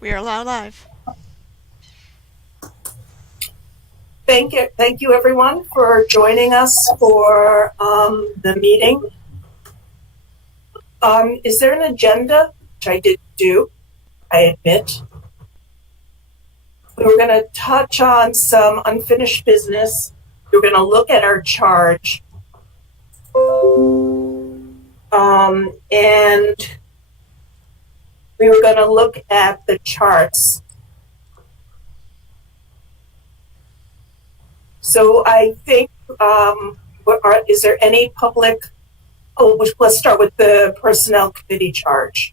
We are now live. Thank you everyone for joining us for the meeting. Is there an agenda? Which I did do, I admit. We were going to touch on some unfinished business. We were going to look at our charge. And we were going to look at the charts. So I think, is there any public, let's start with the Personnel Committee charge.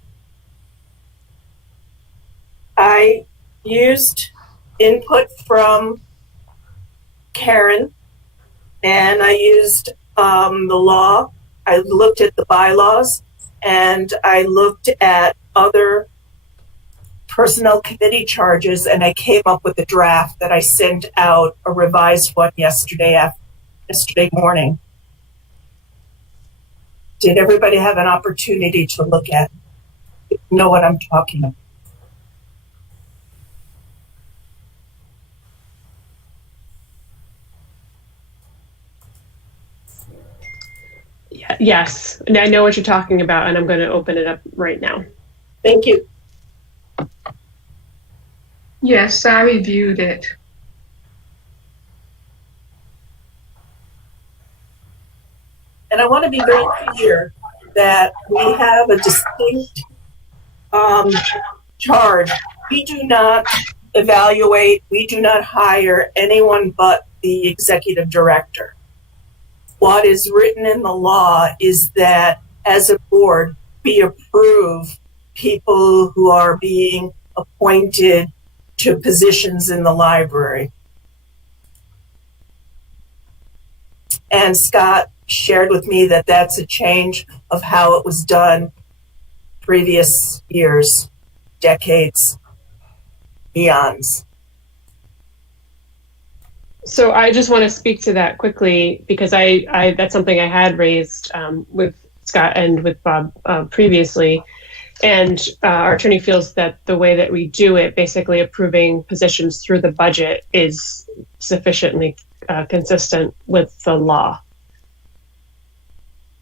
I used input from Karen, and I used the law. I looked at the bylaws, and I looked at other personnel committee charges, and I came up with a draft that I sent out, a revised one yesterday morning. Did everybody have an opportunity to look at it? Know what I'm talking about? Yes, and I know what you're talking about, and I'm going to open it up right now. Thank you. Yes, I reviewed it. And I want to be very clear that we have a distinct charge. We do not evaluate, we do not hire anyone but the executive director. What is written in the law is that as a board, we approve people who are being appointed to positions in the library. And Scott shared with me that that's a change of how it was done previous years, decades, eons. So I just want to speak to that quickly because I that's something I had raised with Scott and with Bob previously. And our attorney feels that the way that we do it, basically approving positions through the budget, is sufficiently consistent with the law.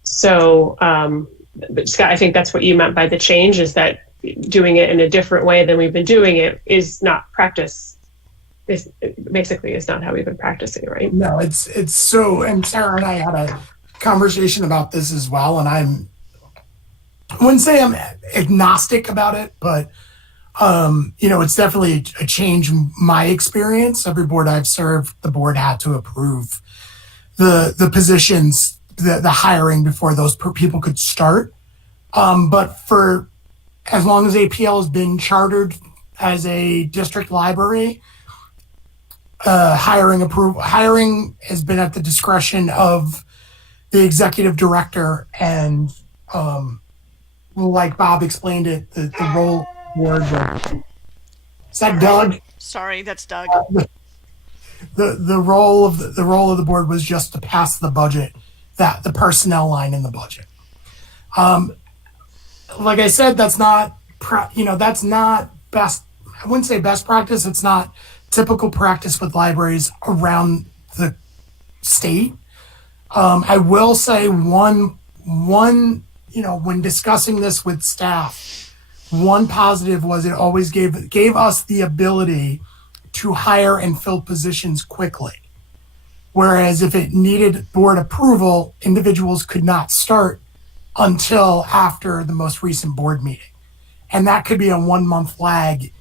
So, Scott, I think that's what you meant by the change, is that doing it in a different way than we've been doing it is not practice. Basically is not how we've been practicing, right? No, it's so, and Sarah and I had a conversation about this as well, and I wouldn't say I'm agnostic about it, but it's definitely a change in my experience. Every board I've served, the board had to approve the positions, the hiring before those people could start. But for as long as APL has been chartered as a district library, hiring has been at the discretion of the executive director, and like Bob explained it, the role board. Is that Doug? Sorry, that's Doug. The role of the board was just to pass the budget, that the personnel line in the budget. Like I said, that's not that's not best. I wouldn't say best practice. It's not typical practice with libraries around the state. I will say one when discussing this with staff, one positive was it always gave us the ability to hire and fill positions quickly. Whereas if it needed board approval, individuals could not start until after the most recent board meeting. And that could be a 1 month lag.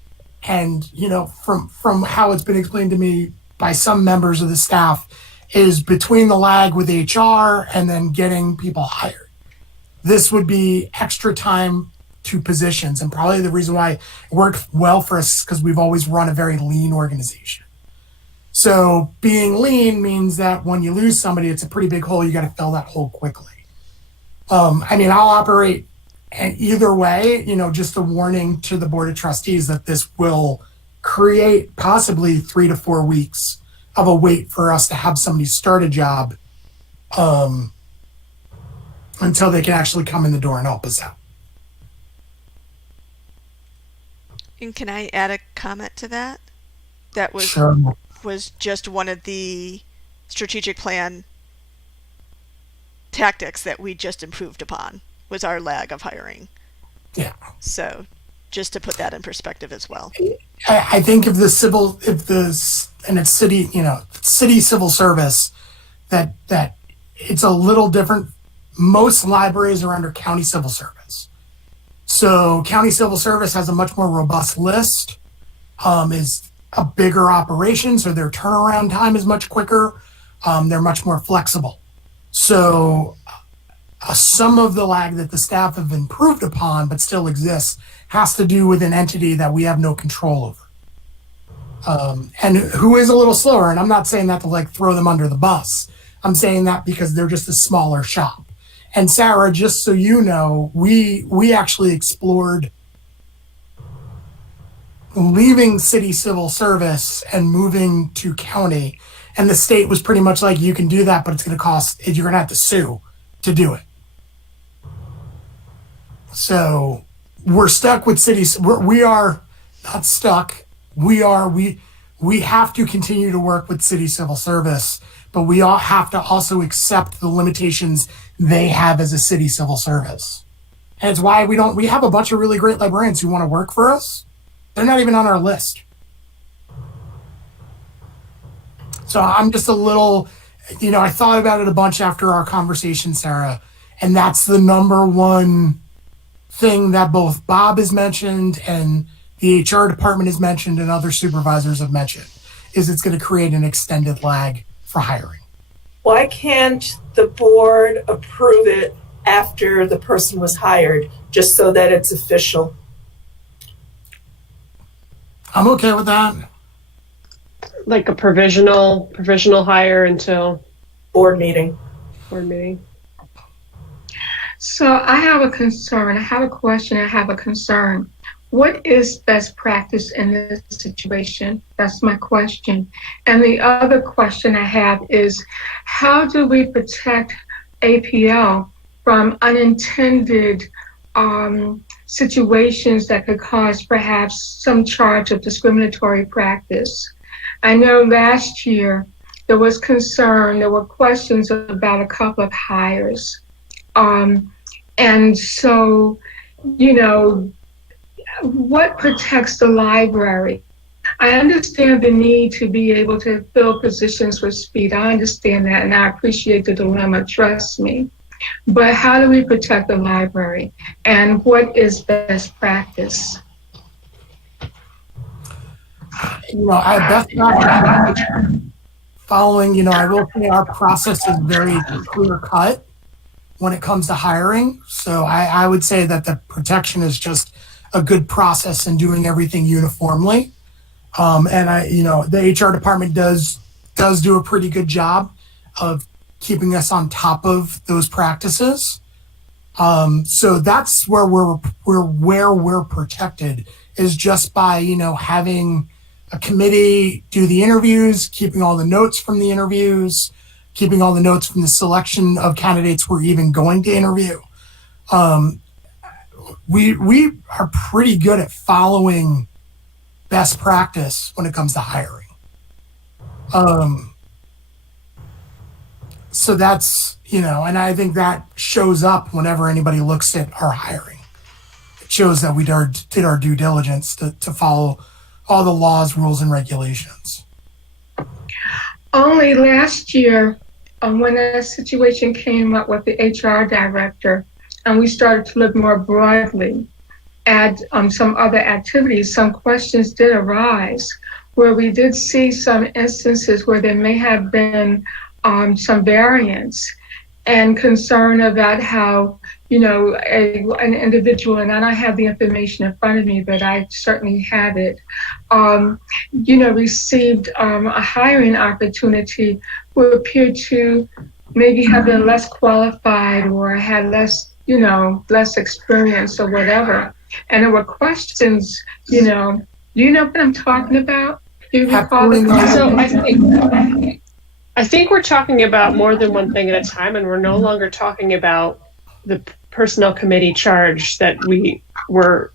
And, from how it's been explained to me by some members of the staff, is between the lag with HR and then getting people hired. This would be extra time to positions, and probably the reason why it worked well for us is because we've always run a very lean organization. So being lean means that when you lose somebody, it's a pretty big hole. You got to fill that hole quickly. I'll operate either way, just a warning to the Board of Trustees that this will create possibly 3 to 4 weeks of a wait for us to have somebody start a job until they can actually come in the door and help us out. And can I add a comment to that? That Sure. was just one of the strategic plan tactics that we just improved upon, was our lag of hiring. Yeah. So just to put that in perspective as well. I think and it's city civil service, that it's a little different. Most libraries are under county civil service. So county civil service has a much more robust list, is a bigger operation, so their turnaround time is much quicker. They're much more flexible. So some of the lag that the staff have improved upon but still exists has to do with an entity that we have no control over. And who is a little slower. And I'm not saying that to like throw them under the bus. I'm saying that because they're just a smaller shop. And Sarah, just so you know, we actually explored leaving city civil service and moving to county. And the state was pretty much like, you can do that, but it's going to cost, you're going to have to sue to do it. So we're stuck with cities. We are not stuck. We have to continue to work with city civil service, but we all have to also accept the limitations they have as a city civil service. And it's why we have a bunch of really great librarians who want to work for us. They're not even on our list. So I'm just a little, I thought about it a bunch after our conversation, Sarah, and that's the number one thing that both Bob has mentioned and the HR department has mentioned and other supervisors have mentioned, is it's going to create an extended lag for hiring. Why can't the board approve it after the person was hired, just so that it's official? I'm okay with that. Like a provisional hire until Board meeting. board meeting. So I have a concern. I have a question. I have a concern. What is best practice in this situation? That's my question. And the other question I have is, how do we protect APL from unintended situations that could cause perhaps some charge of discriminatory practice? I know last year there was concern, there were questions about a couple of hires. And so, what protects the library? I understand the need to be able to fill positions with speed. I understand that, and I appreciate the dilemma, trust me. But how do we protect the library? And what is best practice? I best practice following, I will say our process is very clear cut when it comes to hiring. So I would say that the protection is just a good process and doing everything uniformly. And the HR department does do a pretty good job of keeping us on top of those practices. So that's where we're protected, is just by, having a committee do the interviews, keeping all the notes from the interviews, keeping all the notes from the selection of candidates we're even going to interview. We are pretty good at following best practice when it comes to hiring. So that's, and I think that shows up whenever anybody looks at our hiring. It shows that we did our due diligence to follow all the laws, rules, and regulations. Only last year, when a situation came up with the HR director, and we started to look more broadly at some other activities, some questions did arise where we did see some instances where there may have been some variance and concern about how, an individual, and I don't have the information in front of me, but I certainly have it, received a hiring opportunity who appeared to maybe have been less qualified or had less experience or whatever. And there were questions, do you know what I'm talking about? Do you recall the So I think we're talking about more than one thing at a time, and we're no longer talking about the personnel committee charge that we were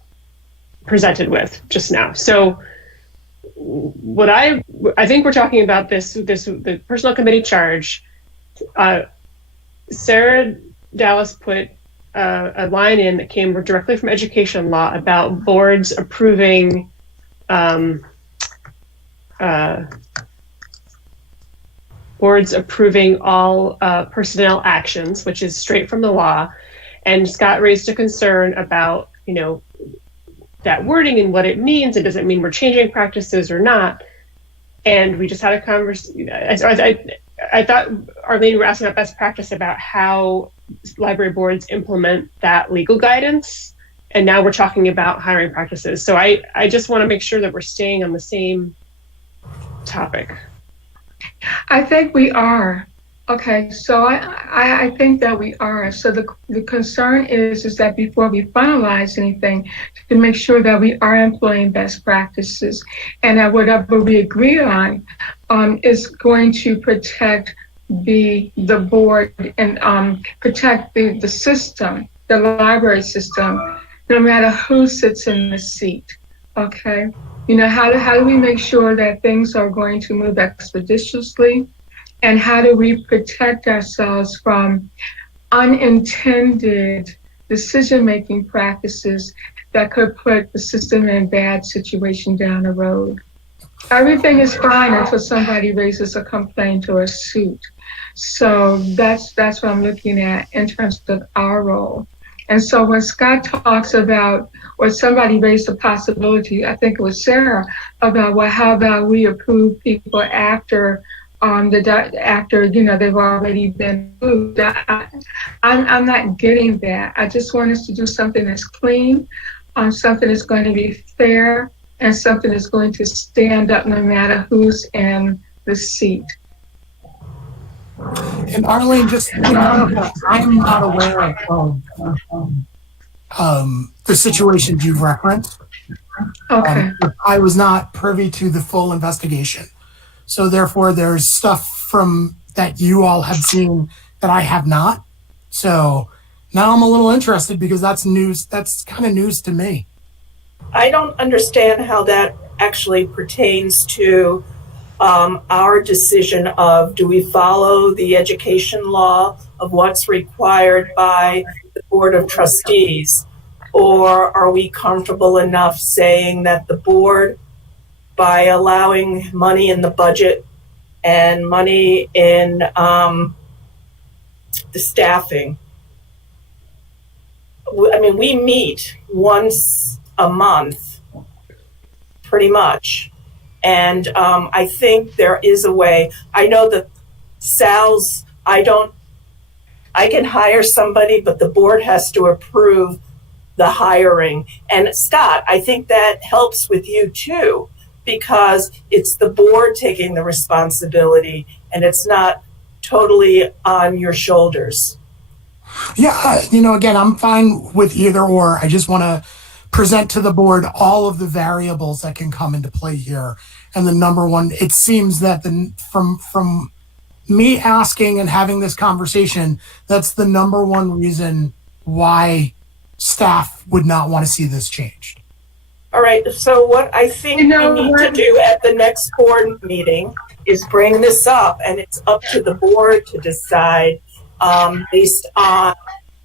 presented with just now. So what I think we're talking about the personnel committee charge. Sarah Dallas put a line in that came directly from education law about boards approving all personnel actions, which is straight from the law. And Scott raised a concern about, that wording and what it means. And does it mean we're changing practices or not? And we just had a conversation. I thought, Arlene, you were asking about best practice about how library boards implement that legal guidance. And now we're talking about hiring practices. So I just want to make sure that we're staying on the same topic. I think we are. Okay, so I think that we are. So the concern is that before we finalize anything, to make sure that we are employing best practices, and that whatever we agree on is going to protect the board and protect the system, the library system, no matter who sits in the seat. Okay, how do we make sure that things are going to move expeditiously? And how do we protect ourselves from unintended decision-making practices that could put the system in a bad situation down the road? Everything is fine until somebody raises a complaint or a suit. So that's what I'm looking at in terms of our role. And so when Scott talks about, or somebody raised the possibility, I think it was Sarah, about, well, how about we approve people after they've already been approved. I'm not getting that. I just want us to do something that's clean, something that's going to be fair, and something that's going to stand up no matter who's in the seat. And Arlene, just I'm not aware of the situations you've referenced. Okay. I was not privy to the full investigation. So therefore, there's stuff from that you all have seen that I have not. So now I'm a little interested because that's news. That's kind of news to me. I don't understand how that actually pertains to our decision of, do we follow the education law of what's required by the Board of Trustees? Or are we comfortable enough saying that the board, by allowing money in the budget and money in the staffing. We meet once a month, pretty much. And I think there is a way. I know that Sal's, I can hire somebody, but the board has to approve the hiring. And Scott, I think that helps with you too, because it's the board taking the responsibility and it's not totally on your shoulders. Yeah, again, I'm fine with either or. I just want to present to the board all of the variables that can come into play here. And the number one, it seems that from me asking and having this conversation, that's the number one reason why staff would not want to see this changed. All right, so what I think we need to do at the next board meeting is bring this up, and it's up to the board to decide based on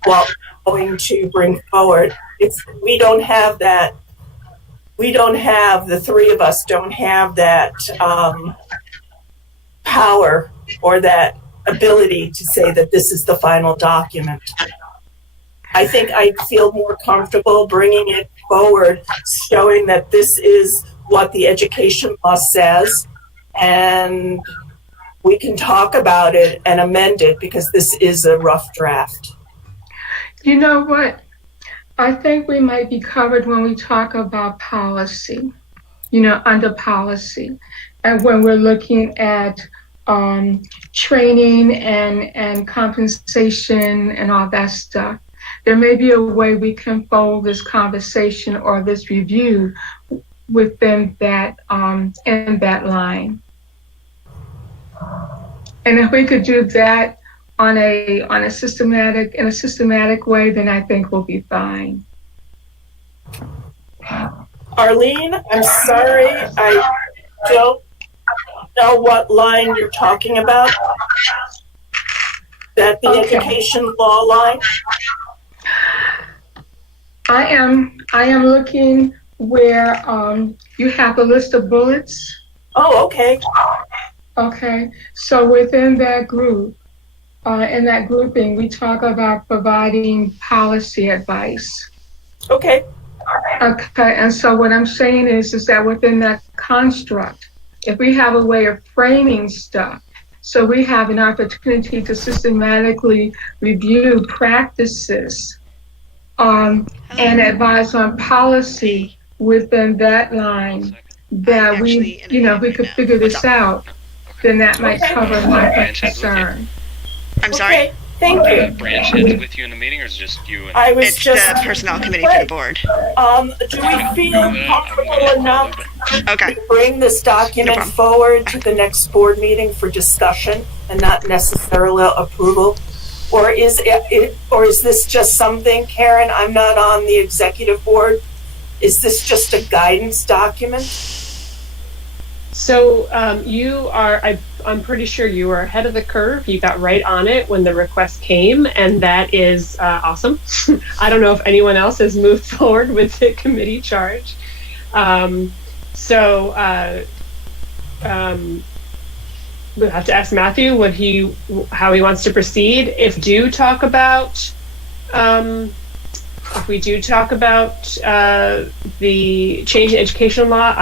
what we're going to bring forward. We don't have that. The three of us don't have that power or that ability to say that this is the final document. I think I feel more comfortable bringing it forward, showing that this is what the education law says, and we can talk about it and amend it because this is a rough draft. You know what? I think we might be covered when we talk about policy, under policy, and when we're looking at training and compensation and all that stuff. There may be a way we can fold this conversation or this review within that in that line. And if we could do that in a systematic way, then I think we'll be fine. Arlene, I'm sorry, I don't know what line you're talking about. That the Okay. education law line? I am looking where you have a list of bullets. Oh, okay. Okay, so within that group, in that grouping, we talk about providing policy advice. Okay. Okay, and so what I'm saying is that within that construct, if we have a way of framing stuff, so we have an opportunity to systematically review practices and advise on policy within that line, that we, we could figure this out, then that might cover my concern. I'm sorry? Okay. Thank you. Branch heads with you in the meeting, or is it just you and? I was It's just the personnel committee for the board. Do we feel comfortable enough Okay. to bring this document problem. forward to the next board meeting for discussion and not necessarily approval? Or is this just something, Karen, I'm not on the executive board. Is this just a guidance document? So you are, I'm pretty sure you are ahead of the curve. You got right on it when the request came, and that is awesome. I don't know if anyone else has moved forward with the committee charge. We'll have to ask Matthew how he wants to proceed. If we do talk about the change in education law,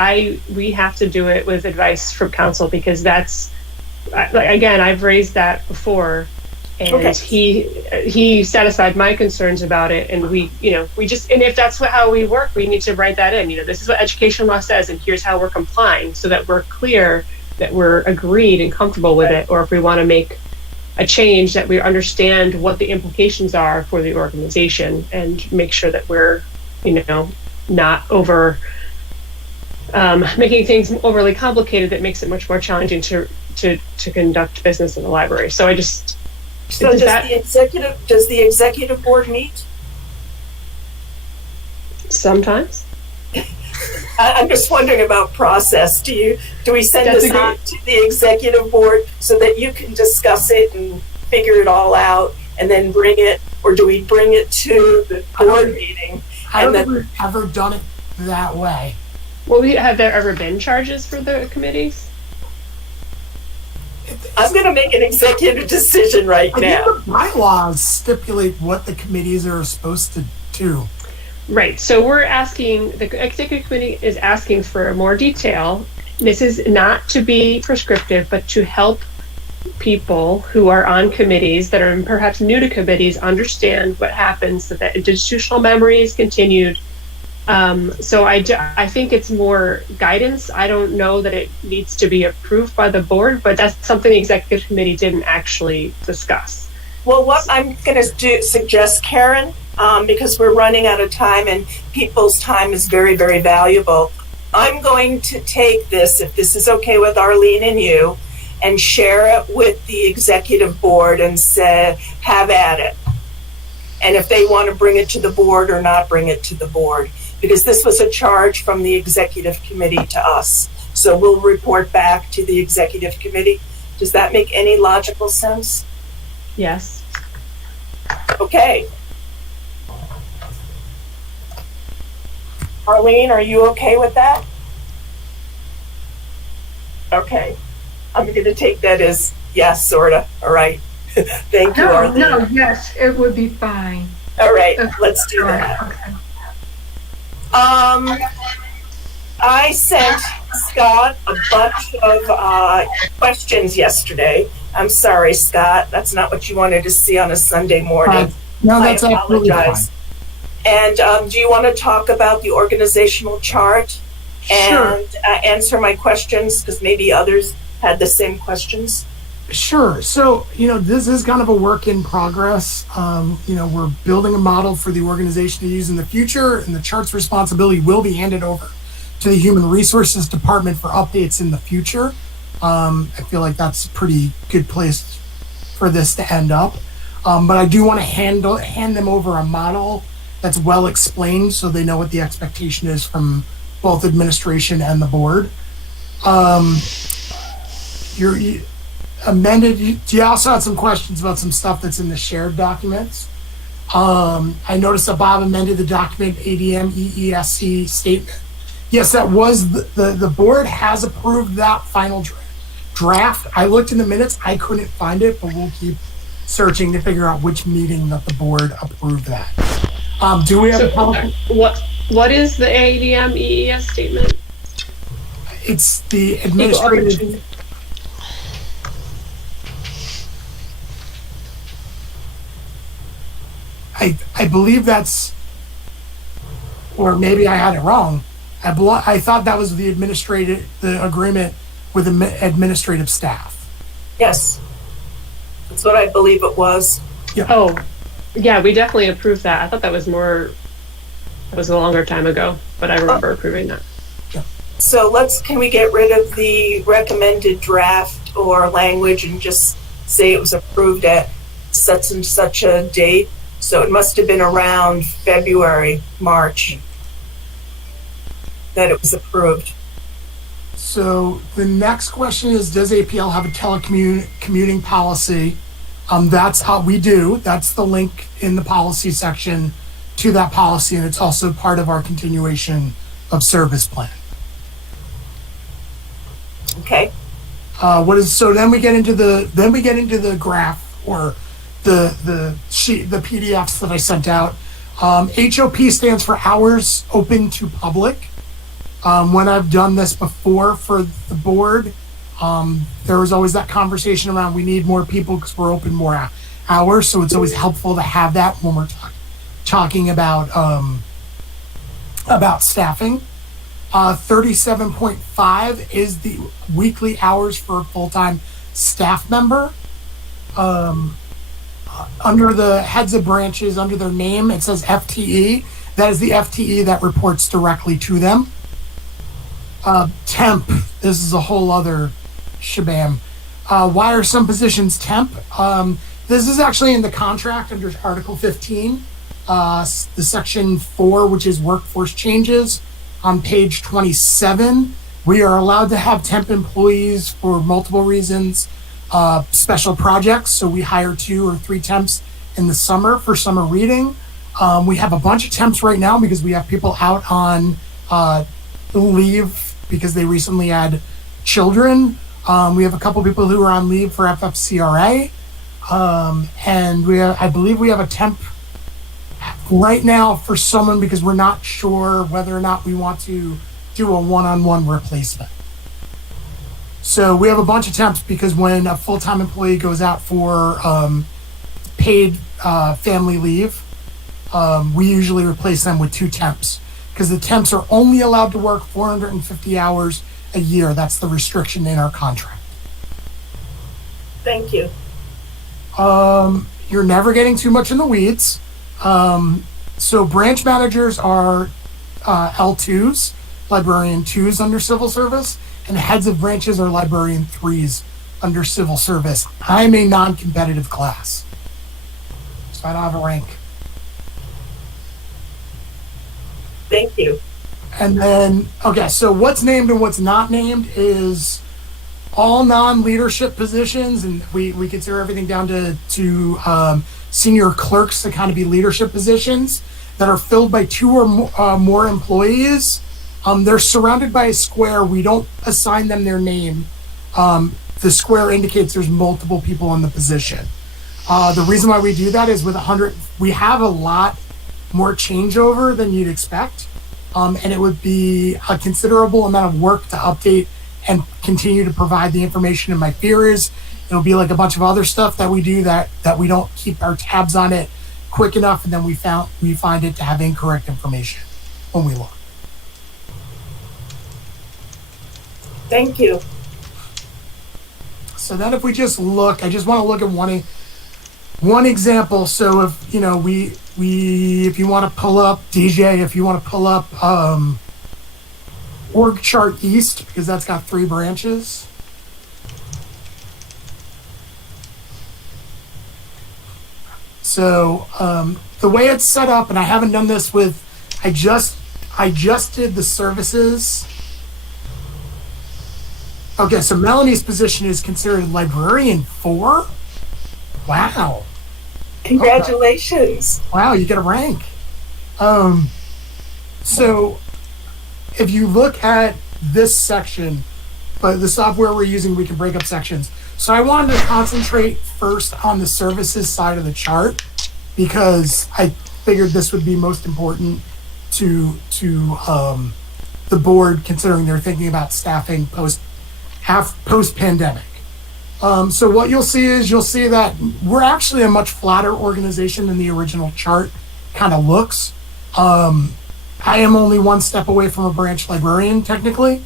we have to do it with advice from council, because that's, again, I've raised that before, and Okay. he satisfied my concerns about it, and we just, and if that's how we work, we need to write that in. This is what education law says, and here's how we're complying, so that we're clear that we're agreed and comfortable with it. Or if we want to make a change, that we understand what the implications are for the organization, and make sure that we're, not over making things overly complicated that makes it much more challenging to conduct business in the library. So So does the executive board meet? Sometimes. I'm just wondering about process. Do we send That's this on to the executive board so that you can discuss it and figure it all out and then bring it, or do we bring it to the board meeting? I don't think we've ever done it that way. Well, have there ever been charges for the committees? I'm going to make an executive decision right I now. think the bylaws stipulate what the committees are supposed to do. Right. So the executive committee is asking for more detail. This is not to be prescriptive, but to help people who are on committees that are perhaps new to committees understand what happens, so that institutional memory is continued. So I think it's more guidance. I don't know that it needs to be approved by the board, but that's something the executive committee didn't actually discuss. Well, what I'm going to suggest, Karen, because we're running out of time and people's time is very, very valuable, I'm going to take this, if this is okay with Arlene and you, and share it with the executive board and say, have at it. And if they want to bring it to the board or not bring it to the board, because this was a charge from the executive committee to us. So we'll report back to the executive committee. Does that make any logical sense? Yes. Okay. Arlene, are you okay with that? Okay. I'm going to take that as yes, sort of. All right. Thank you, Arlene. No, yes, it would be fine. All right, let's do that. Okay. I sent Scott a bunch of questions yesterday. I'm sorry, Scott. That's not what you wanted to see on a Sunday morning. No, that's I absolutely fine. apologize. And do you want to talk about the organizational chart and answer my questions? Because maybe others had the same questions. Sure. So, this is kind of a work in progress. We're building a model for the organization to use in the future, and the chart's responsibility will be handed over to the Human Resources Department for updates in the future. I feel like that's a pretty good place for this to end up. But I do want to hand them over a model that's well explained, so they know what the expectation is from both administration and the board. You amended. You also had some questions about some stuff that's in the shared documents. I noticed that Bob amended the document ADM EESC statement. Yes, that was the board has approved that final draft. I looked in the minutes. I couldn't find it, but we'll keep searching to figure out which meeting that the board approved that. Do we have a public? What is the ADM EES statement? It's the administrative. I believe that's, or maybe I had it wrong. I thought that was the agreement with the administrative staff. Yes, that's what I believe it was. Yeah. Oh, yeah, we definitely approved that. I thought that was a longer time ago, but I remember approving that. So can we get rid of the recommended draft or language and just say it was approved at such and such a date? So it must have been around February, March that it was approved. So the next question is, does APL have a telecommuting policy? That's how we do. That's the link in the policy section to that policy, and it's also part of our continuation of service plan. Okay. So then we get into the graph or the sheet, the PDFs that I sent out. HOP stands for hours open to public. When I've done this before for the board, there was always that conversation around we need more people because we're open more hours. So it's always helpful to have that when we're talking about staffing. 37.5 is the weekly hours for a full-time staff member. Under the heads of branches, under their name, it says FTE. That is the FTE that reports directly to them. Temp, this is a whole other shabam. Why are some positions temp? This is actually in the contract under Article 15, the Section 4, which is workforce changes. On page 27, we are allowed to have temp employees for multiple reasons. Special projects, so we hire 2 or 3 temps in the summer for summer reading. We have a bunch of temps right now because we have people out on leave because they recently had children. We have a couple people who are on leave for FFCRA. And I believe we have a temp right now for someone because we're not sure whether or not we want to do a one-on-one replacement. So we have a bunch of temps because when a full-time employee goes out for paid family leave, we usually replace them with 2 temps because the temps are only allowed to work 450 hours a year. That's the restriction in our contract. Thank you. You're never getting too much in the weeds. So branch managers are L2s, librarian 2s under civil service, and heads of branches are librarian 3s under civil service. I'm a non-competitive class, so I don't have a rank. Thank you. And then, okay, so what's named and what's not named is all non-leadership positions, and we consider everything down to senior clerks to kind of be leadership positions that are filled by 2 or more employees. They're surrounded by a square. We don't assign them their name. The square indicates there's multiple people in the position. The reason why we do that is with 100, we have a lot more changeover than you'd expect. And it would be a considerable amount of work to update and continue to provide the information. And my fear is it'll be like a bunch of other stuff that we do that we don't keep our tabs on it quick enough, and then we find it to have incorrect information when we look. Thank you. So then if we just look, I just want to look at one example. So if, if you want to pull up DJ, if you want to pull up org chart East, because that's got 3 branches. So the way it's set up, and I haven't done this with, I just I just did the services. Okay, so Melanie's position is considered librarian 4? Wow. Congratulations. Okay. Wow, you get a rank. So if you look at this section, but the software we're using, we can break up sections. So I wanted to concentrate first on the services side of the chart because I figured this would be most important to the board, considering they're thinking about staffing post-pandemic. So what you'll see that we're actually a much flatter organization than the original chart kind of looks. I am only one step away from a branch librarian, technically.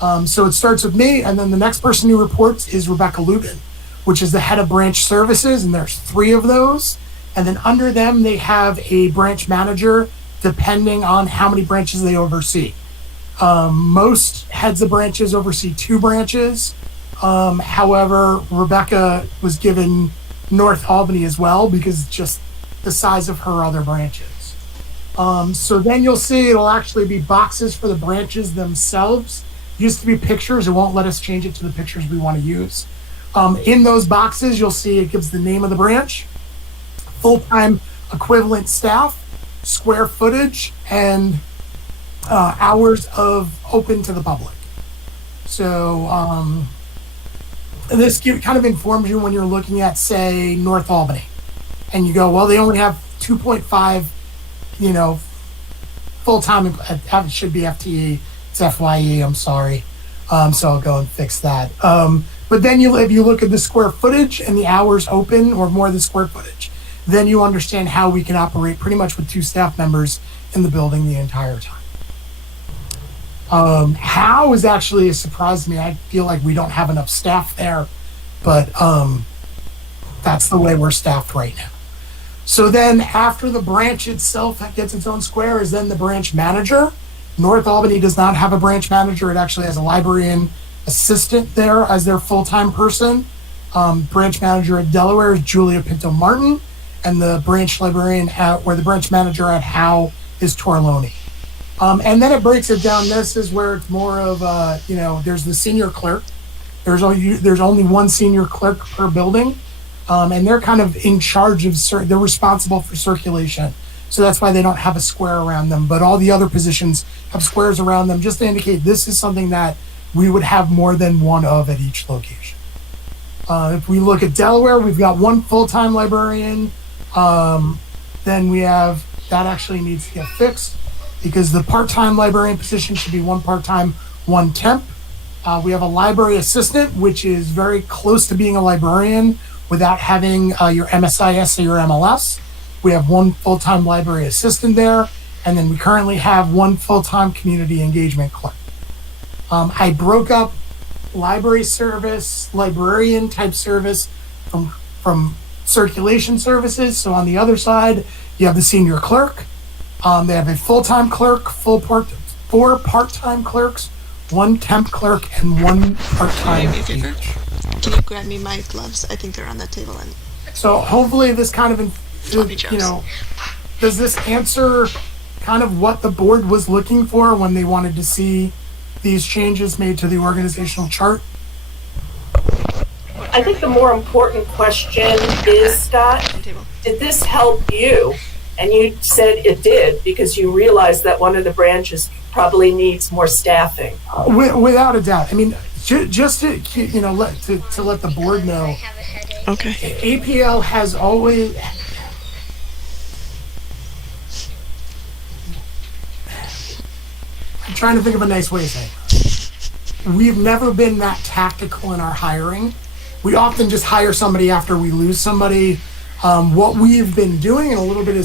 So it starts with me, and then the next person who reports is Rebecca Lubin, which is the head of branch services, and there's 3 of those. And then under them, they have a branch manager, depending on how many branches they oversee. Most heads of branches oversee 2 branches. However, Rebecca was given North Albany as well because just the size of her other branches. So then you'll see it'll actually be boxes for the branches themselves. Used to be pictures. It won't let us change it to the pictures we want to use. In those boxes, you'll see it gives the name of the branch, full-time equivalent staff, square footage, and hours of open to the public. So this kind of informs you when you're looking at, say, North Albany, and you go, well, they only have 2.5, full-time. It should be FTE. It's FYE. I'm sorry. So I'll go and fix that. But then if you look at the square footage and the hours open, or more of the square footage, then you understand how we can operate pretty much with 2 staff members in the building the entire time. How is actually a surprise to me. I feel like we don't have enough staff there, but that's the way we're staffed right now. So then after the branch itself gets its own square is then the branch manager. North Albany does not have a branch manager. It actually has a librarian assistant there as their full-time person. Branch manager at Delaware is Julia Pinto Martin, and the branch librarian the branch manager at Howe is Torloni. And then it breaks it down. This is where it's more of there's the senior clerk. There's only one senior clerk per building, and they're kind of in charge of they're responsible for circulation. So that's why they don't have a square around them. But all the other positions have squares around them, just to indicate this is something that we would have more than one of at each location. If we look at Delaware, we've got 1 full-time librarian. Then we have, that actually needs to get fixed because the part-time librarian position should be 1 part-time, 1 temp. We have a library assistant, which is very close to being a librarian without having your MSIS or your MLS. We have 1 full-time library assistant there, and then we currently have 1 full-time community engagement clerk. I broke up library service, librarian type service from circulation services. So on the other side, you have the senior clerk. They have a full-time clerk, 4 part-time clerks, 1 temp clerk, and 1 part-time Can you grab me my gloves? I think they're on that table. And so hopefully this kind of, does this answer kind of what the board was looking for when they wanted to see these changes made to the organizational chart? I think the more important question is, Scott, did this help you? And you said it did because you realized that one of the branches probably needs more staffing. Without a doubt. I mean, just to let the board know. Okay. APL has always. I'm trying to think of a nice way to say it. We've never been that tactical in our hiring. We often just hire somebody after we lose somebody. What we've been doing, and a little bit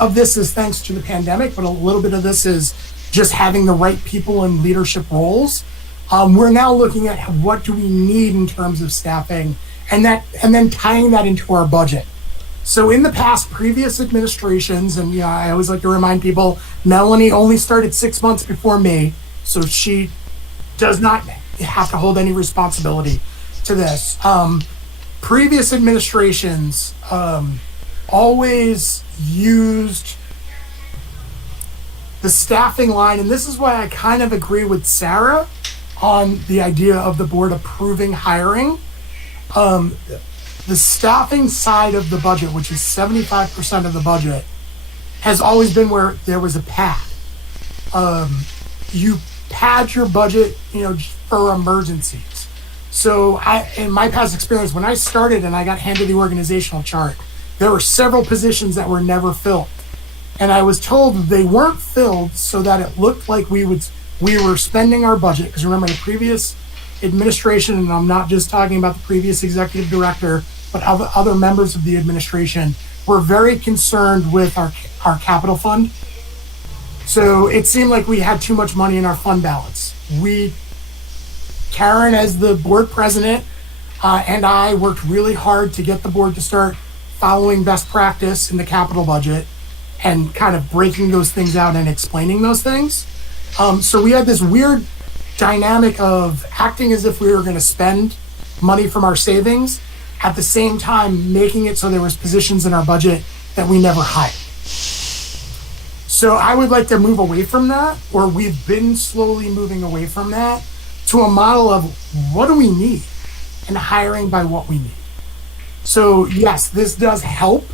of this is thanks to the pandemic, but a little bit of this is just having the right people in leadership roles. We're now looking at what do we need in terms of staffing, and then tying that into our budget. So in the past, previous administrations, and I always like to remind people, Melanie only started 6 months before me, so she does not have to hold any responsibility to this. Previous administrations always used the staffing line, and this is why I kind of agree with Sarah on the idea of the board approving hiring. The staffing side of the budget, which is 75% of the budget, has always been where there was a pad. You pad your budget, for emergencies. So in my past experience, when I started and I got handed the organizational chart, there were several positions that were never filled. And I was told they weren't filled so that it looked like we were spending our budget. Because remember, the previous administration, and I'm not just talking about the previous executive director, but other members of the administration, were very concerned with our capital fund. So it seemed like we had too much money in our fund balance. Karen, as the board president, and I worked really hard to get the board to start following best practice in the capital budget and kind of breaking those things out and explaining those things. So we had this weird dynamic of acting as if we were going to spend money from our savings, at the same time making it so there was positions in our budget that we never hired. So I would like to move away from that, or we've been slowly moving away from that, to a model of what do we need and hiring by what we need. So yes, this does help,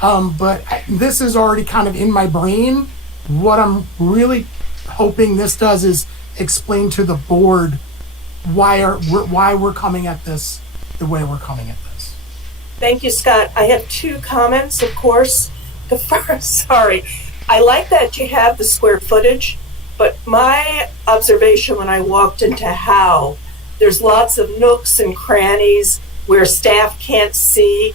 but this is already kind of in my brain. What I'm really hoping this does is explain to the board why we're coming at this the way we're coming at this. Thank you, Scott. I have two comments, of course. The first, sorry, I like that you have the square footage, but my observation when I walked into Howe, there's lots of nooks and crannies where staff can't see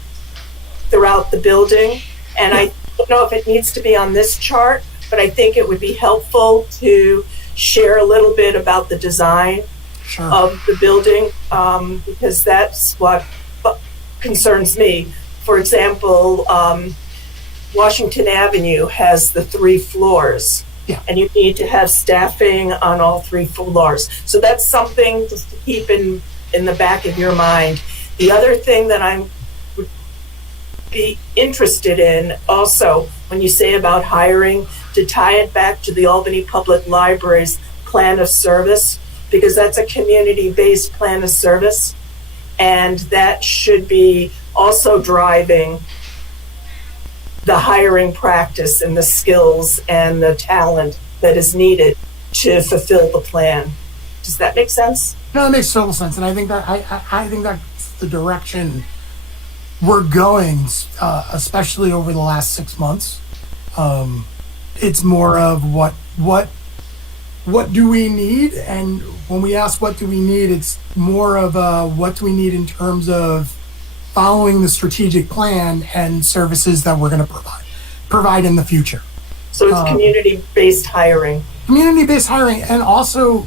throughout the building. And I don't know if it needs to be on this chart, but I think it would be helpful to share a little bit about the design of the building, because that's what concerns me. For example, Washington Avenue has the 3 floors, and you need to have staffing on all 3 floors. So that's something just to keep in the back of your mind. The other thing that I would be interested in also, when you say about hiring, to tie it back to the Albany Public Library's plan of service, because that's a community-based plan of service, and that should be also driving the hiring practice and the skills and the talent that is needed to fulfill the plan. Does that make sense? No, that makes total sense, and I think that I think that's the direction we're going, especially over the last 6 months. It's more of what do we need, and when we ask what do we need, it's more of what do we need in terms of following the strategic plan and services that we're going to provide in the future. So it's community-based hiring. Community-based hiring, and also,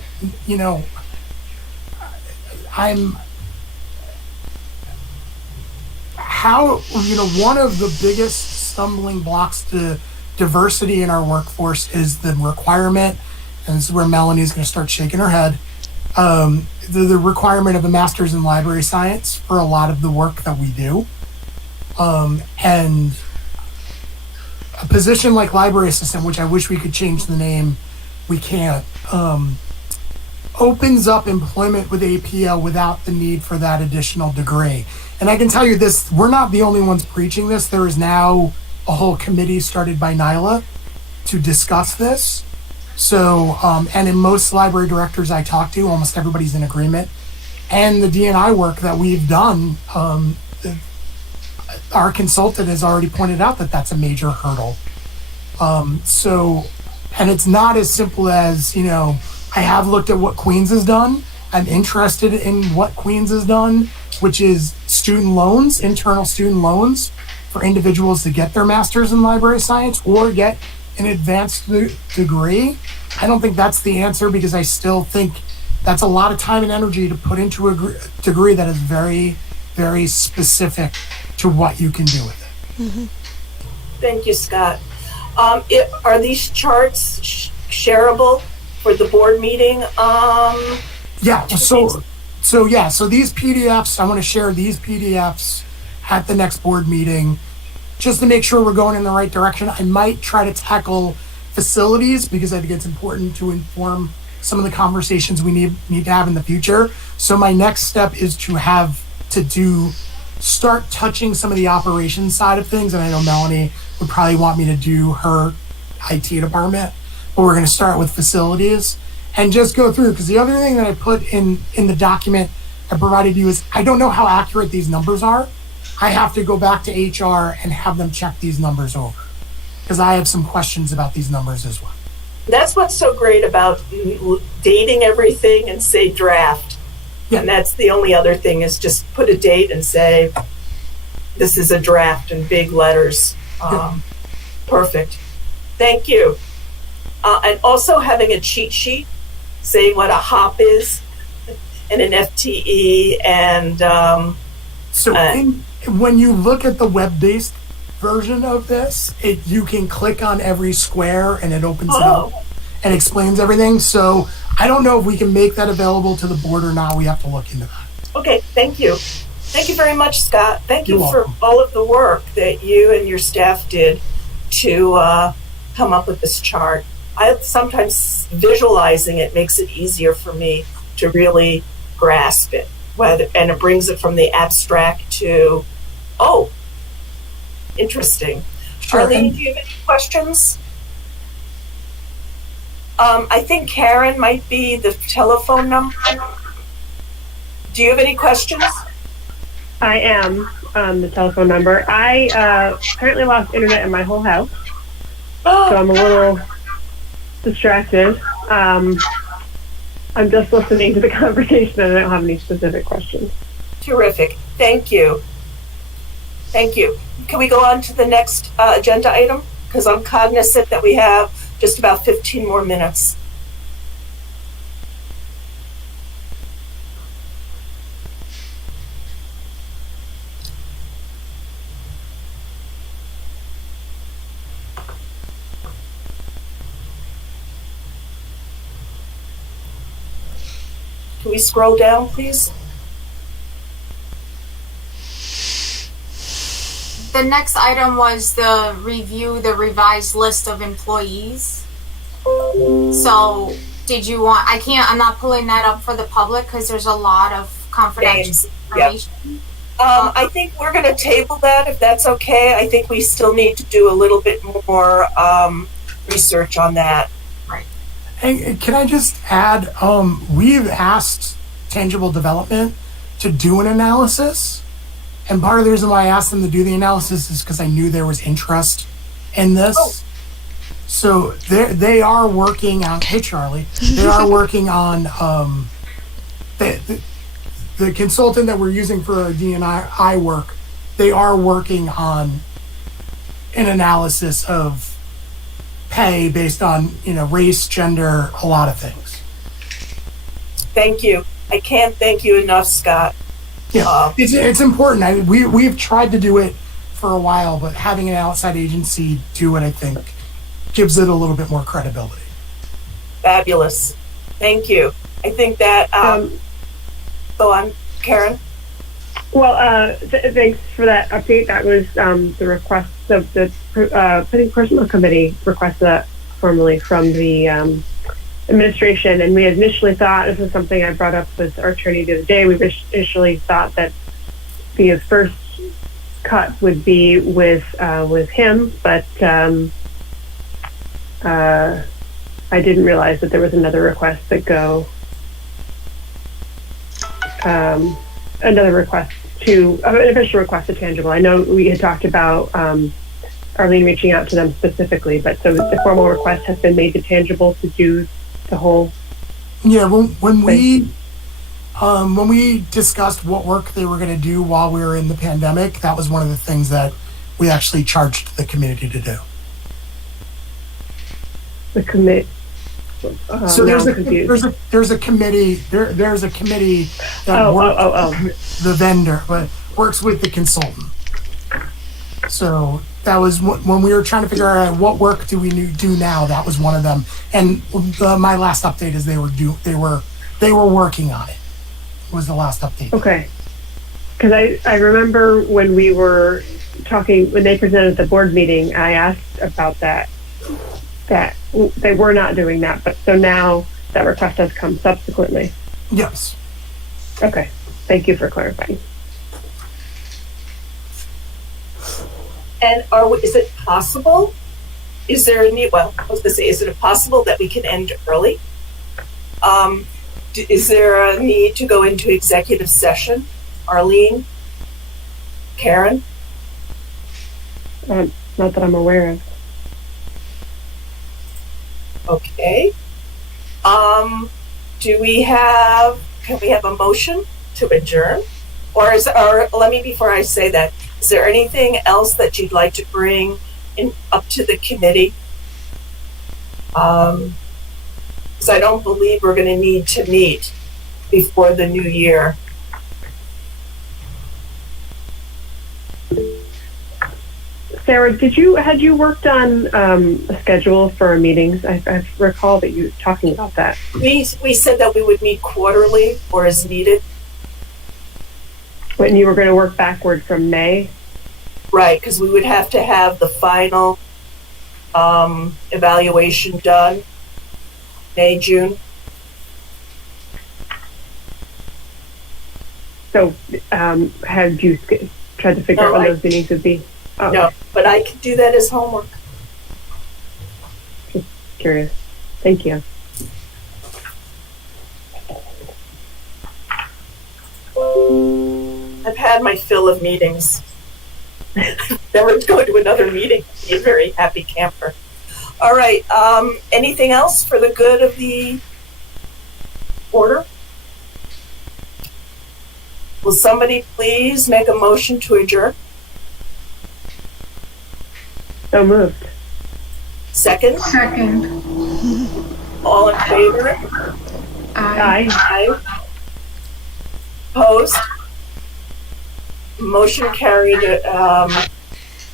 one of the biggest stumbling blocks to diversity in our workforce is the requirement, and this is where Melanie's going to start shaking her head, the requirement of a master's in library science for a lot of the work that we do. And a position like library assistant, which I wish we could change the name, we can't, opens up employment with APL without the need for that additional degree. And I can tell you this, we're not the only ones preaching this. There is now a whole committee started by NYLA to discuss this. So, and in most library directors I talk to, almost everybody's in agreement. And the D&I work that we've done, our consultant has already pointed out that that's a major hurdle. And it's not as simple as, I have looked at what Queens has done. I'm interested in what Queens has done, which is student loans, internal student loans for individuals to get their master's in library science or get an advanced degree. I don't think that's the answer, because I still think that's a lot of time and energy to put into a degree that is very, very specific to what you can do with it. Mm-hmm. Thank you, Scott. Are these charts shareable for the board meeting? Yeah, so these PDFs, I want to share these PDFs at the next board meeting just to make sure we're going in the right direction. I might try to tackle facilities, because I think it's important to inform some of the conversations we need to have in the future. So my next step is to start touching some of the operations side of things. And I know Melanie would probably want me to do her IT department, but we're going to start with facilities and just go through, because the other thing that I put in the document I provided you is I don't know how accurate these numbers are. I have to go back to HR and have them check these numbers over, because I have some questions about these numbers as well. That's what's so great about dating everything and say draft. Yeah. And that's the only other thing, is just put a date and say, this is a draft in big letters. Yeah. Perfect. Thank you. And also having a cheat sheet saying what a hop is and an FTE. And when you look at the web-based version of this, you can click on every square and it opens it up and explains everything. So I don't know if we can make that available to the board or not. We have to look into that. Okay, thank you. Thank you very much, Scott. Thank you You're for welcome. all of the work that you and your staff did to come up with this chart. Sometimes visualizing it makes it easier for me to really grasp it, and it brings it from the abstract to, interesting. Sure. Arlene, do you have any questions? I think Karen might be the telephone number. Do you have any questions? I am the telephone number. I apparently lost internet in my whole house, so I'm a little distracted. I'm just listening to the conversation and I don't have any specific questions. Terrific. Thank you. Thank you. Can we go on to the next agenda item? Because I'm cognizant that we have just about 15 more minutes. Can we scroll down, please? The next item was the revised list of employees. So did you want, I'm not pulling that up for the public because there's a lot of confidential information. Yep. I think we're going to table that if that's okay. I think we still need to do a little bit more research on that. Right. Hey, can I just add, we've asked Tangible Development to do an analysis. And part of the reason why I asked them to do the analysis is because I knew there was interest in this. So they are working on, hey Charlie, they are working on, the consultant that we're using for our D&I work, they are working on an analysis of pay based on, race, gender, a lot of things. Thank you. I can't thank you enough, Scott. Yeah, it's important. We've tried to do it for a while, but having an outside agency do it, I think, gives it a little bit more credibility. Fabulous. Thank you. I think that, go on, Karen. Well, thanks for that update. That was the request of the Personnel Committee requested that formally from the administration, and we had initially thought, this is something I brought up with our attorney the other day, we initially thought that the first cut would be with him, but I didn't realize that there was another request that another request to an official request to Tangible. I know we had talked about Arlene reaching out to them specifically, but so the formal request has been made to Tangible to do the whole. Yeah, when we discussed what work they were going to do while we were in the pandemic, that was one of the things that we actually charged the committee to do. The commit. So there's a committee that works the vendor, but works with the consultant. So that was when we were trying to figure out what work do we do now. That was one of them. And my last update is they were working on it. Was the last update. Okay. Because I remember when we were talking, when they presented at the board meeting, I asked about that they were not doing that, but so now that request has come subsequently. Yes. Okay, thank you for clarifying. And is it possible? Is there a need? Well, I was going to say, is it possible that we can end early? Is there a need to go into executive session? Arlene? Karen? Not that I'm aware of. Okay. Can we have a motion to adjourn? Or let me, before I say that, is there anything else that you'd like to bring up to the committee? Because I don't believe we're going to need to meet before the new year. Sarah, had you worked on a schedule for our meetings? I recall that you talking about that. We said that we would meet quarterly or as needed. When you were going to work backward from May? Right, because we would have to have the final evaluation done May, June. So had you tried to figure out when those meetings would be? Oh, no, but I could do that as homework. Just curious. Thank you. I've had my fill of meetings. Never go to another meeting. Be a very happy camper. All right. Anything else for the good of the order? Will somebody please make a motion to adjourn? So moved. Second? Second. All in favor? Aye. Aye. Opposed? Motion carried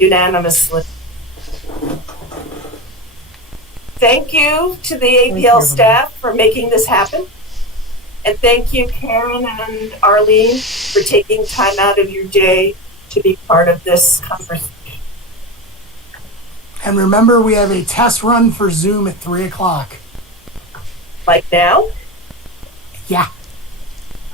unanimously. Thank you to the APL staff for making this happen. And thank you, Karen and Arlene, for taking time out of your day to be part of this conversation. And remember, we have a test run for Zoom at 3:00. Like now? Yeah.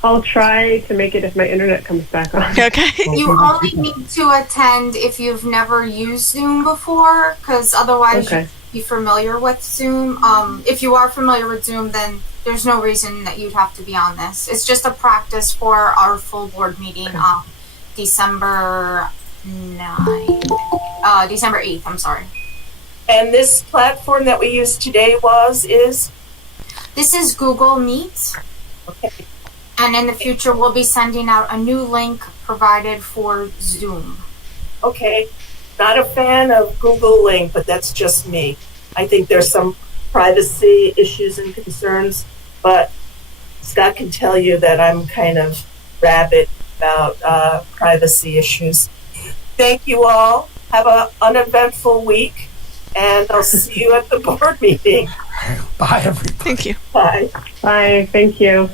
I'll try to make it if my internet comes back on. Okay. You only need to attend if you've never used Zoom before, because otherwise Okay. you'd be familiar with Zoom. If you are familiar with Zoom, then there's no reason that you'd have to be on this. It's just a practice for our full board meeting on December 8th, I'm sorry. And this platform that we used today is? This is Google Meet. Okay. And in the future, we'll be sending out a new link provided for Zoom. Okay. Not a fan of Google Link, but that's just me. I think there's some privacy issues and concerns, but Scott can tell you that I'm kind of rabid about privacy issues. Thank you all. Have an uneventful week, and I'll see you at the board meeting. Bye, everybody. Thank you. Bye. Bye. Thank you.